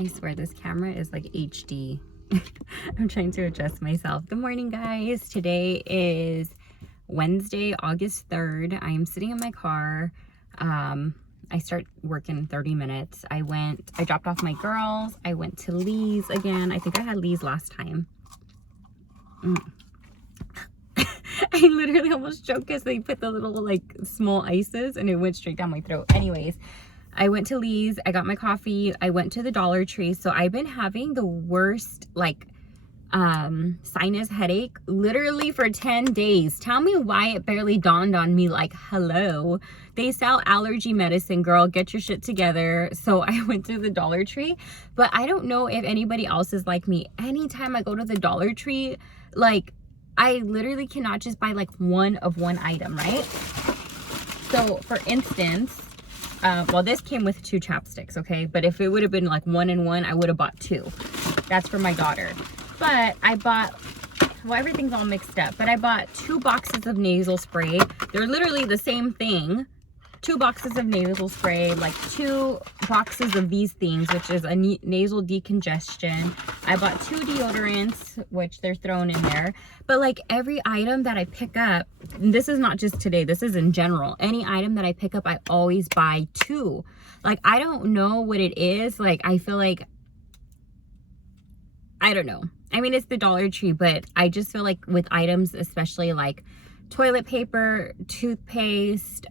I swear this camera is like HD. I'm trying to adjust myself. Good morning, guys. Today is Wednesday, August 3rd. I am sitting in my car. I start work in 30 minutes. I dropped off my girls. I went to Lee's again. I think I had Lee's last time. I literally almost choked because they put the little like small ices and it went straight down my throat. Anyways, I went to Lee's, I got my coffee, I went to the Dollar Tree. So I've been having the worst like sinus headache literally for 10 days. Tell me why it barely dawned on me, like, hello, they sell allergy medicine, girl, get your shit together. So I went to the Dollar Tree, but I don't know if anybody else is like me. Anytime I go to the Dollar Tree, like, I literally cannot just buy like one item, right? So for instance, well, this came with 2 chapsticks, okay? But if it would have been like 1 and 1, I would have bought 2. That's for my daughter. But I bought, well, everything's all mixed up, but I bought 2 boxes of nasal spray. They're literally the same thing. 2 boxes of nasal spray, like 2 boxes of these things, which is a nasal decongestion. I bought 2 deodorants, which they're thrown in there. But like every item that I pick up, and this is not just today, this is in general. Any item that I pick up, I always buy 2. Like, I don't know what it is. Like, I feel like, I don't know. I mean, it's the Dollar Tree, but I just feel like with items, especially like toilet paper, toothpaste,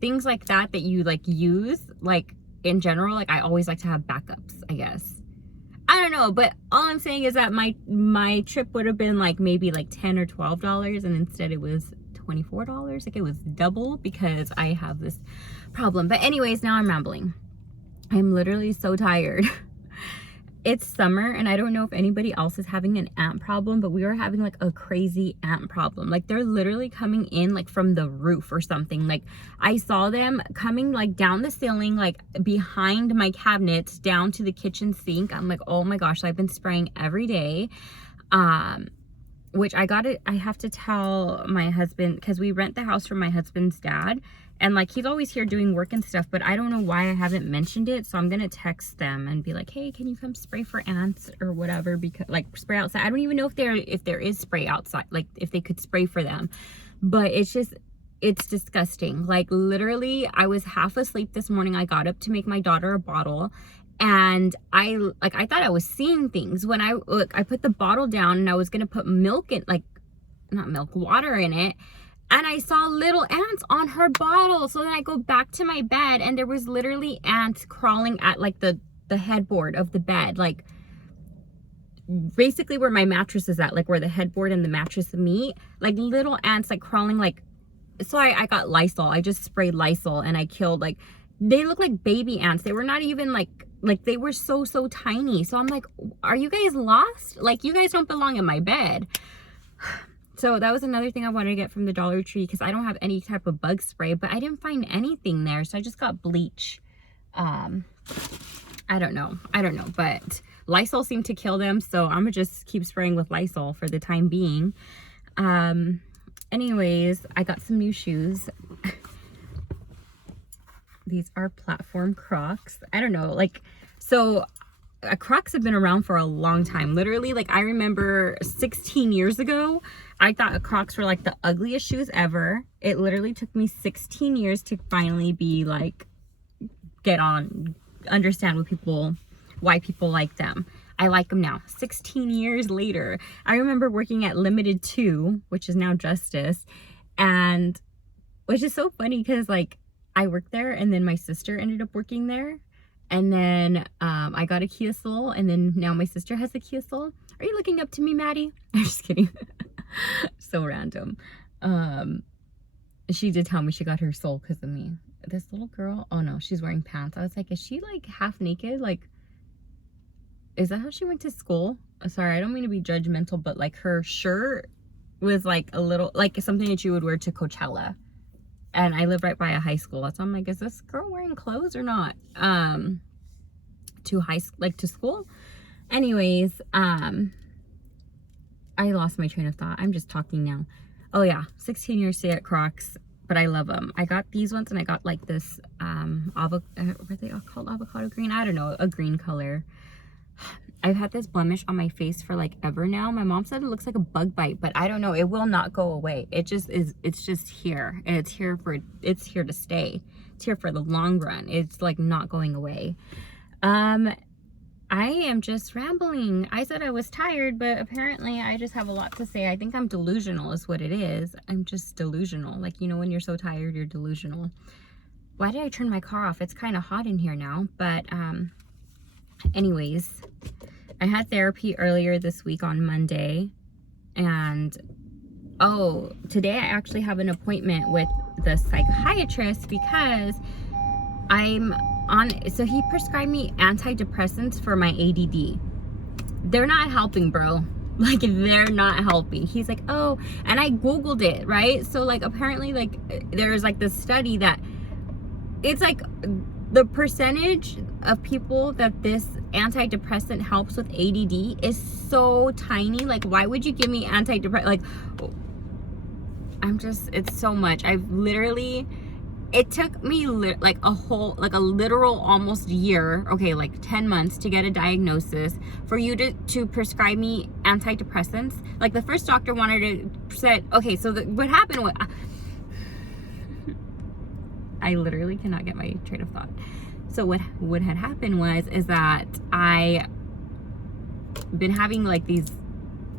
things like that you like use, like in general, like I always like to have backups, I guess. I don't know, but all I'm saying is that my trip would have been like maybe like $10 or $12, and instead it was $24. Like, it was double because I have this problem. But anyways, now I'm rambling. I'm literally so tired. It's summer, and I don't know if anybody else is having an ant problem, but we are having like a crazy ant problem. Like, they're literally coming in like from the roof or something. Like, I saw them coming like down the ceiling, like behind my cabinets down to the kitchen sink. I'm like, oh my gosh. So I've been spraying every day. Which I have to tell my husband, because we rent the house from my husband's dad, and like he's always here doing work and stuff, but I don't know why I haven't mentioned it. So I'm gonna text them and be like, hey, can you come spray for ants or whatever? Because like, spray outside. I don't even know if there is spray outside, like if they could spray for them. But it's disgusting. Like, literally, I was half asleep this morning. I got up to make my daughter a bottle, and I thought I was seeing things when I put the bottle down, and I was gonna put milk in, like, not milk, water in it, and I saw little ants on her bottle. So then I go back to my bed, and there was literally ants crawling at like the headboard of the bed, like basically where my mattress is at, like where the headboard and the mattress meet, like little ants like crawling, like, so I got Lysol. I just sprayed Lysol and I killed, like, they look like baby ants. They were not even like they were so tiny. So I'm like, are you guys lost? Like, you guys don't belong in my bed. So that was another thing I wanted to get from the Dollar Tree, because I don't have any type of bug spray, but I didn't find anything there. So I just got bleach. I don't know, but Lysol seemed to kill them. So I'm gonna just keep spraying with Lysol for the time being. Anyways, I got some new shoes. These are platform Crocs. I don't know, like, so Crocs have been around for a long time. Literally, like, I remember 16 years ago, I thought Crocs were like the ugliest shoes ever. It literally took me 16 years to finally be like, understand why people like them. I like them now, 16 years later. I remember working at Limited 2, which is now Justice, and which is so funny because like I worked there, and then my sister ended up working there, and then I got a Kia Soul, and then now my sister has a Kia Soul. Are you looking up to me, Maddie? I'm just kidding. So random. She did tell me she got her Soul because of me. This little girl, oh no, she's wearing pants. I was like, is she like half naked? Like, is that how she went to school? Sorry, I don't mean to be judgmental, but like her shirt was like a little, like something that you would wear to Coachella. And I live right by a high school. That's why I'm like, is this girl wearing clothes or not? To school? Anyways, I lost my train of thought. I'm just talking now. Oh yeah, 16 years stay at Crocs. but I love them. I got these ones and I got like this, what are they all called? Avocado green? I don't know, a green color. I've had this blemish on my face for like ever now. My mom said it looks like a bug bite, but I don't know. It will not go away. It just is. It's just here, and it's here to stay. It's here for the long run. It's like not going away. I am just rambling. I said I was tired, but apparently I just have a lot to say. I think I'm delusional is what it is. I'm just delusional. Like, you know, when you're so tired, you're delusional. Why did I turn my car off? It's kind of hot in here now, but anyways, I had therapy earlier this week on Monday, and today I actually have an appointment with the psychiatrist because so he prescribed me antidepressants for my ADD. They're not helping, bro. Like, they're not helping. He's like, oh, and I Googled it, right? So like, apparently, like, there's like this study that it's like the percentage of people that this antidepressant helps with ADD is so tiny. Like, why would you give me antidepressant? Like, it's so much. It took me like a literal almost year, okay, like 10 months to get a diagnosis for you to prescribe me antidepressants. Like, the first doctor said, okay, so what happened was, I literally cannot get my train of thought. So what had happened is that I been having like these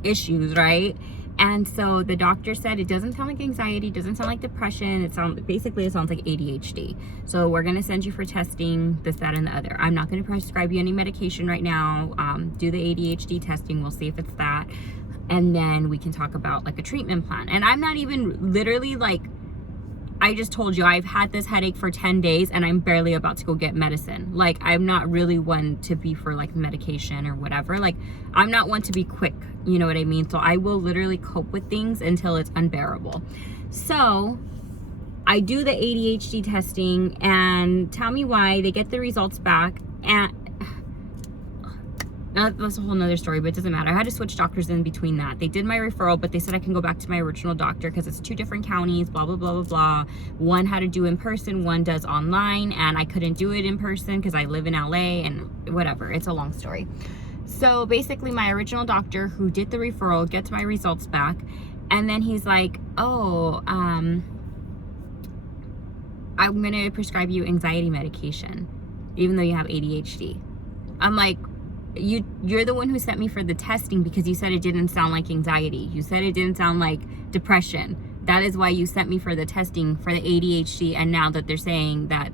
issues, right? And so the doctor said it doesn't sound like anxiety, doesn't sound like depression. It sounds like ADHD. So we're gonna send you for testing, this, that, and the other. I'm not gonna prescribe you any medication right now. Do the ADHD testing. We'll see if it's that, and then we can talk about like a treatment plan. And I'm not even literally like, I just told you I've had this headache for 10 days and I'm barely about to go get medicine. Like, I'm not really one to be for like medication or whatever. Like, I'm not one to be quick, you know what I mean? So I will literally cope with things until it's unbearable. So I do the ADHD testing, and tell me why. They get the results back, and that's a whole nother story, but it doesn't matter. I had to switch doctors in between that. They did my referral, but they said I can go back to my original doctor because it's 2 different counties, blah, blah, blah, blah, blah. One had to do in person, one does online, and I couldn't do it in person because I live in LA and whatever. It's a long story. So basically, my original doctor who did the referral gets my results back, and then he's like, oh, I'm gonna prescribe you anxiety medication, even though you have ADHD. I'm like, you're the one who sent me for the testing because you said it didn't sound like anxiety. You said it didn't sound like depression. That is why you sent me for the testing for the ADHD. And now that they're saying that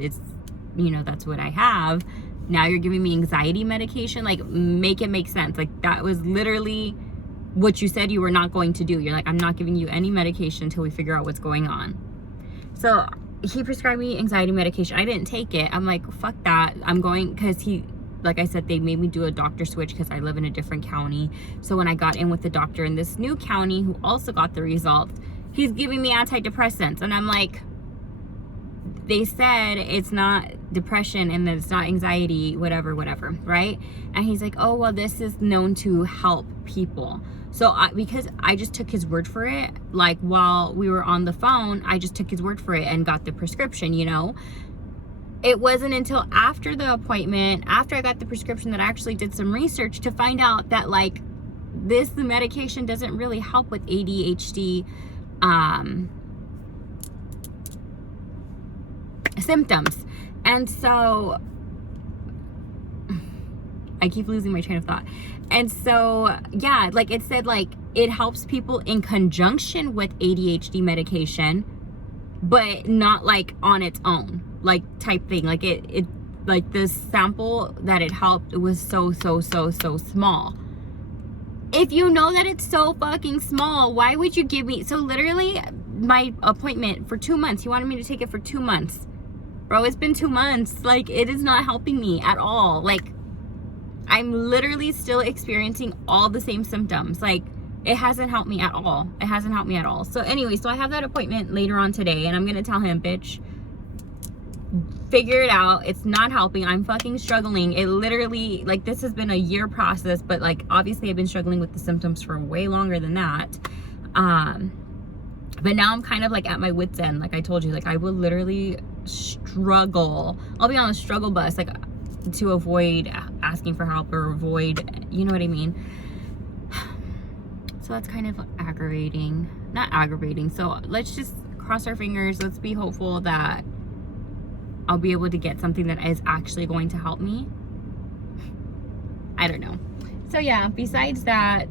it's, you know, that's what I have, now you're giving me anxiety medication. Like, make it make sense. Like, that was literally what you said you were not going to do. You're like, I'm not giving you any medication until we figure out what's going on. So he prescribed me anxiety medication. I didn't take it. I'm like, fuck that. I'm going, because like I said, they made me do a doctor switch because I live in a different county. So when I got in with the doctor in this new county who also got the results, he's giving me antidepressants. And I'm like, they said it's not depression and that it's not anxiety, whatever, right? And he's like, oh, well, this is known to help people. So because I just took his word for it, like while we were on the phone, I just took his word for it and got the prescription, you know? It wasn't until after the appointment, after I got the prescription, that I actually did some research to find out that like the medication doesn't really help with ADHD symptoms. And so I keep losing my train of thought. And so, yeah, like it said, like it helps people in conjunction with ADHD medication, but not like on its own, like type thing. Like it like the sample that it helped, it was so small. If you know that it's so fucking small, why would you give me? So literally my appointment for 2 months, he wanted me to take it for 2 months. Bro, it's been 2 months. Like, it is not helping me at all. Like, I'm literally still experiencing all the same symptoms. Like, it hasn't helped me at all. It hasn't helped me at all. So anyway, so I have that appointment later on today, and I'm gonna tell him, bitch, figure it out. It's not helping. I'm fucking struggling. It literally, like, this has been a year process, but like, obviously I've been struggling with the symptoms for way longer than that. But now I'm kind of like at my wit's end. Like I told you, like I will literally struggle. I'll be on a struggle bus, like to avoid asking for help or avoid, you know what I mean? So that's kind of aggravating. Not aggravating. So let's just cross our fingers. Let's be hopeful that I'll be able to get something that is actually going to help me. I don't know. So yeah, besides that,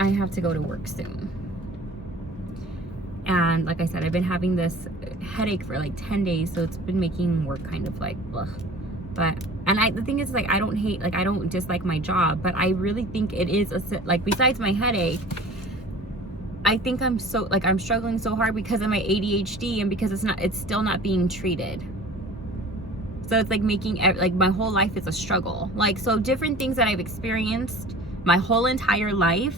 I have to go to work soon. And like I said, I've been having this headache for like 10 days, so it's been making work kind of like, ugh. But, and the thing is, like, I don't dislike my job, but I really think it is, like, besides my headache, I think I'm struggling so hard because of my ADHD and because it's still not being treated. So it's like making, like, my whole life is a struggle. Like, so different things that I've experienced my whole entire life,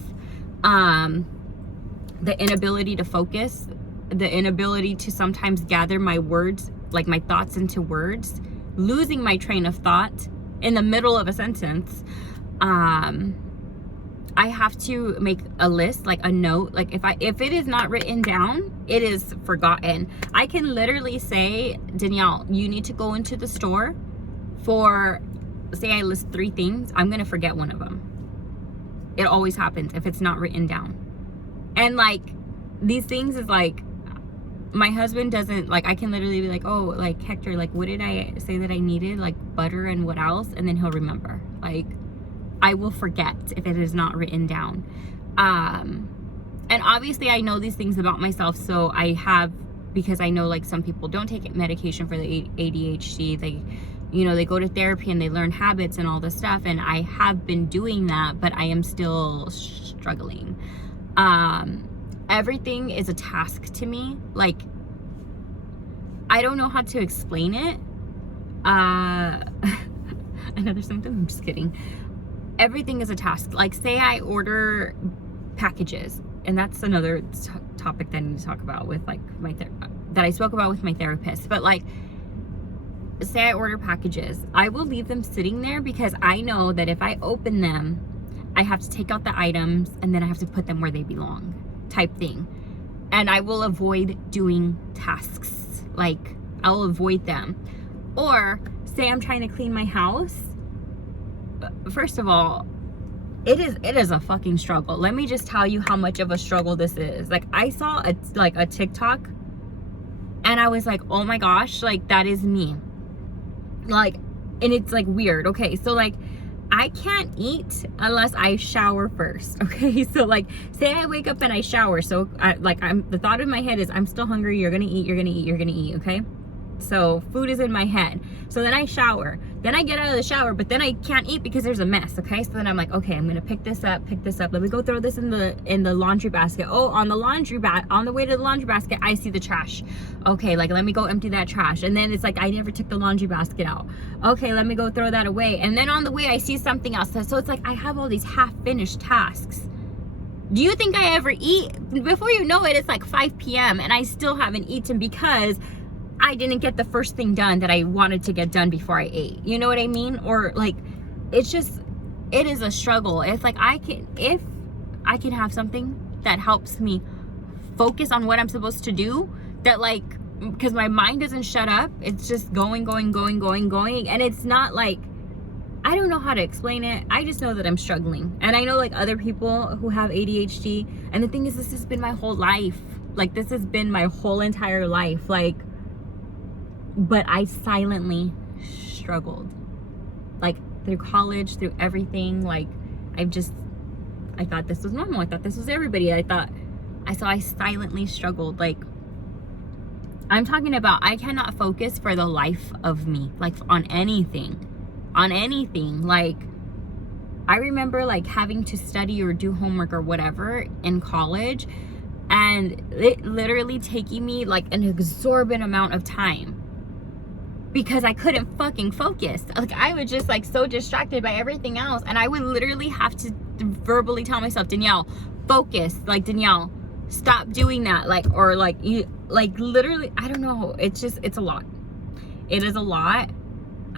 the inability to focus, the inability to sometimes gather my words, like my thoughts into words, losing my train of thought in the middle of a sentence. I have to make a list, like a note. Like if it is not written down, it is forgotten. I can literally say, Danielle, you need to go into the store for, say I list 3 things, I'm gonna forget one of them. It always happens if it's not written down. And like these things is like, my husband doesn't, like, I can literally be like, oh, like, Hector, like, what did I say that I needed? Like, butter and what else? And then he'll remember. Like, I will forget if it is not written down. And obviously I know these things about myself, so because I know, like, some people don't take medication for the ADHD. They, you know, they go to therapy and they learn habits and all this stuff, and I have been doing that, but I am still struggling. Everything is a task to me. Like, I don't know how to explain it. Another symptom? I'm just kidding. Everything is a task. Like, say I order packages, and that's another topic that I need to talk about with, like, that I spoke about with my therapist. But, like, say I order packages, I will leave them sitting there because I know that if I open them, I have to take out the items and then I have to put them where they belong, type thing. And I will avoid doing tasks. Like, I'll avoid them. Or say I'm trying to clean my house. First of all, it is a fucking struggle. Let me just tell you how much of a struggle this is. Like, I saw a TikTok and I was like, oh my gosh, like, that is me. Like, and it's like weird. Okay, so like, I can't eat unless I shower first. Okay, so like, say I wake up and I shower. So the thought in my head is, I'm still hungry. You're gonna eat. You're gonna eat. You're gonna eat. Okay. So food is in my head. So then I shower. Then I get out of the shower, but then I can't eat because there's a mess. Okay. So then I'm like, okay, I'm gonna pick this up. Let me go throw this in the laundry basket. Oh, on the way to the laundry basket, I see the trash. Okay, like, let me go empty that trash. And then it's like, I never took the laundry basket out. Okay, let me go throw that away. And then on the way, I see something else. So it's like, I have all these half-finished tasks. Do you think I ever eat? Before you know it, it's like 5 p.m. and I still haven't eaten because I didn't get the first thing done that I wanted to get done before I ate. You know what I mean? Or like, it's just, it is a struggle. It's like, if I can have something that helps me focus on what I'm supposed to do, that, like, because my mind doesn't shut up. It's just going. And it's not like, I don't know how to explain it. I just know that I'm struggling. And I know, like, other people who have ADHD. And the thing is, this has been my whole life. Like, this has been my whole entire life. Like, but I silently struggled. Like, through college, through everything. Like, I thought this was normal. I thought this was everybody. I silently struggled. Like, I'm talking about, I cannot focus for the life of me, like, on anything. Like, I remember, like, having to study or do homework or whatever in college, and it literally taking me, like, an exorbitant amount of time because I couldn't fucking focus. Like, I was just, like, so distracted by everything else, and I would literally have to verbally tell myself, Danielle, focus. Like, Danielle, stop doing that. Like, or like, literally, I don't know. It's a lot. It is a lot.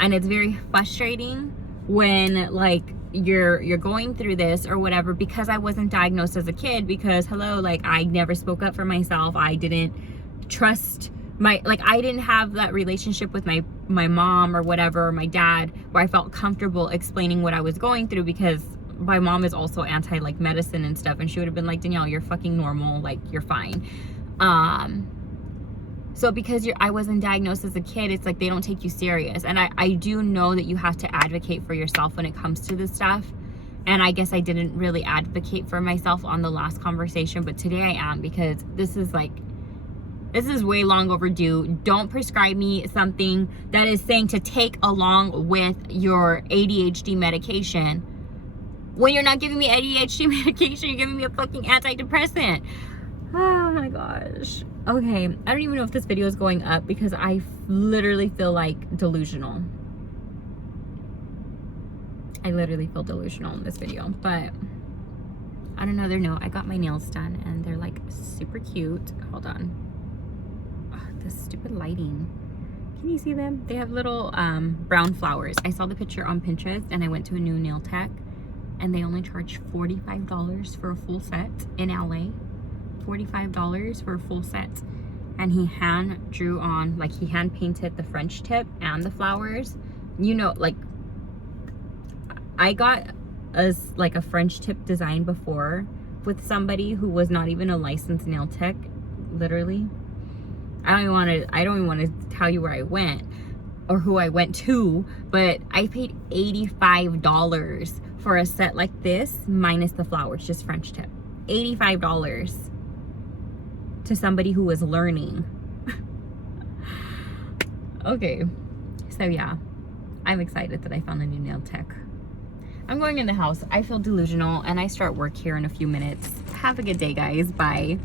And it's very frustrating when, like, you're going through this or whatever, because I wasn't diagnosed as a kid, because hello, like I never spoke up for myself. I didn't trust I didn't have that relationship with my mom or whatever, or my dad, where I felt comfortable explaining what I was going through, because my mom is also anti like medicine and stuff, and she would have been like, Danielle, you're fucking normal, like you're fine. So because I wasn't diagnosed as a kid, it's like they don't take you serious. And I do know that you have to advocate for yourself when it comes to this stuff. And I guess I didn't really advocate for myself on the last conversation, but today I am, because this is way long overdue. Don't prescribe me something that is saying to take along with your ADHD medication when you're not giving me ADHD medication. You're giving me a fucking antidepressant. Oh my gosh. Okay, I don't even know if this video is going up, because I literally feel like delusional. I literally feel delusional in this video. But on another note, I got my nails done and they're like super cute. Hold on. Oh, this stupid lighting. Can you see them? They have little brown flowers. I saw the picture on Pinterest and I went to a new nail tech and they only charge $45 for a full set in LA. $45 for a full set. And he hand drew on, like he hand painted the French tip and the flowers. You know, like I got a French tip design before with somebody who was not even a licensed nail tech, literally. I don't even want to tell you where I went or who I went to, but I paid $85 for a set like this minus the flowers, just French tip. $85 to somebody who was learning. Okay, so yeah, I'm excited that I found a new nail tech. I'm going in the house. I feel delusional and I start work here in a few minutes. Have a good day, guys. Bye.